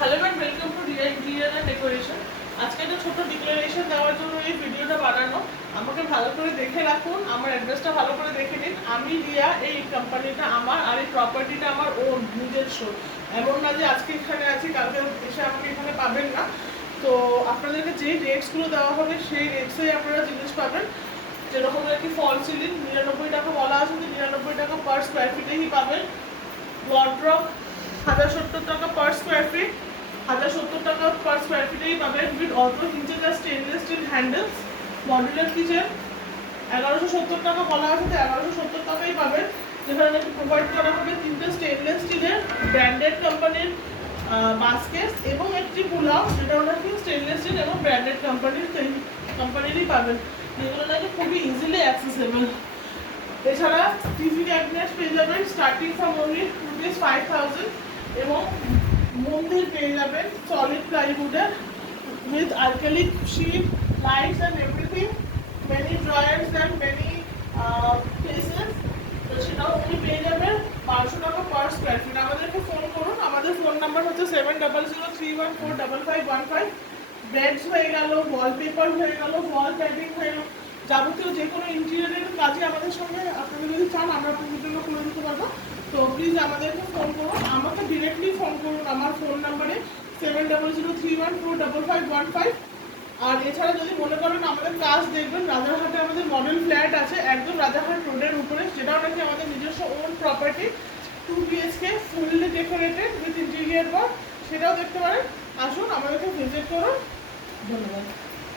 Hello ma'am, welcome to Riya interior and decoration. আজকে একটা ছোট ডিক্লারেশন দেওয়ার জন্য এই ভিডিওটা বানানো। আমাকে ভালো করে দেখে রাখুন, আমার অ্যাড্রেসটা ভালো করে দেখে নিন। আমি রিয়া, এই কোম্পানিটা আমার, আর এই প্রপার্টিটা আমার ওর নিজস্ব। এমন না যে আজকে এখানে আছি, কালকে এসে আমাকে এখানে পাবেন না। তো আপনাদেরকে যে রেটসগুলো দেওয়া হবে সেই রেটসেই আপনারা জিনিস পাবেন। যেরকম আর কি ফল সিলিং 99 টাকা বলা আছে, 99 টাকা পার স্কোয়ার ফিটেই পাবেন। ওয়ার্ড্রপ 1070 টাকা পার স্কোয়ার ফিট, 1070 টাকা পার স্কোয়ার ফিটেই পাবেন উইথ অটো হিঞ্চেস আর stainless steel handles. Modular kitchen 1170 টাকা বলা আছে, 1170 টাকাই পাবেন। যেখানে নাকি প্রোভাইড করা হবে 3টে স্টেনলেস স্টিলের ব্র্যান্ডেড কোম্পানির বাস্কেট এবং একটি পুলাও, যেটা নাকি স্টেনলেস স্টিল এবং ব্র্যান্ডেড কোম্পানিরই পাবেন, যেগুলো নাকি খুবই ইজিলি অ্যাক্সেসেবল। এছাড়া টিভি ক্যাবিনেট পেয়ে যাবেন স্টার্টিং ফ্রম অনলি ₹5000 এবং মন্দির পেয়ে যাবেন সলিড প্লাইউডের with acrylic sheet, lights and everything, many drawers and many cases. তো সেটাও আপনি পেয়ে যাবেন 1200 টাকা পার স্কোয়ার ফিট। আমাদেরকে ফোন করুন, আমাদের ফোন নাম্বার হচ্ছে 7003145515। বেডস হয়ে গেল, ওয়ালপেপার হয়ে গেল, ওয়াল প্যাডিং হয়ে গেল, যাবতীয় যে কোনো ইন্টেরিয়রের কাজে আমাদের সঙ্গে আপনারা যদি চান আমরা আপনাদের জন্য করে দিতে পারবো। তো প্লিজ আমাদেরকে ফোন করুন, আমাকে ডিরেক্টলি ফোন করুন আমার ফোন নাম্বারে 7003145515। আর এছাড়া যদি মনে করেন আমাদের কাজ দেখবেন, রাজারহাটে আমাদের মডেল ফ্ল্যাট আছে একদম রাজারহাট রোডের উপরে, সেটাও নাকি আমাদের নিজস্ব own property, 2 BHK fully decorated with interior work, সেটাও দেখতে পারেন। আসুন আমাদেরকে ভিজিট করুন। ধন্যবাদ।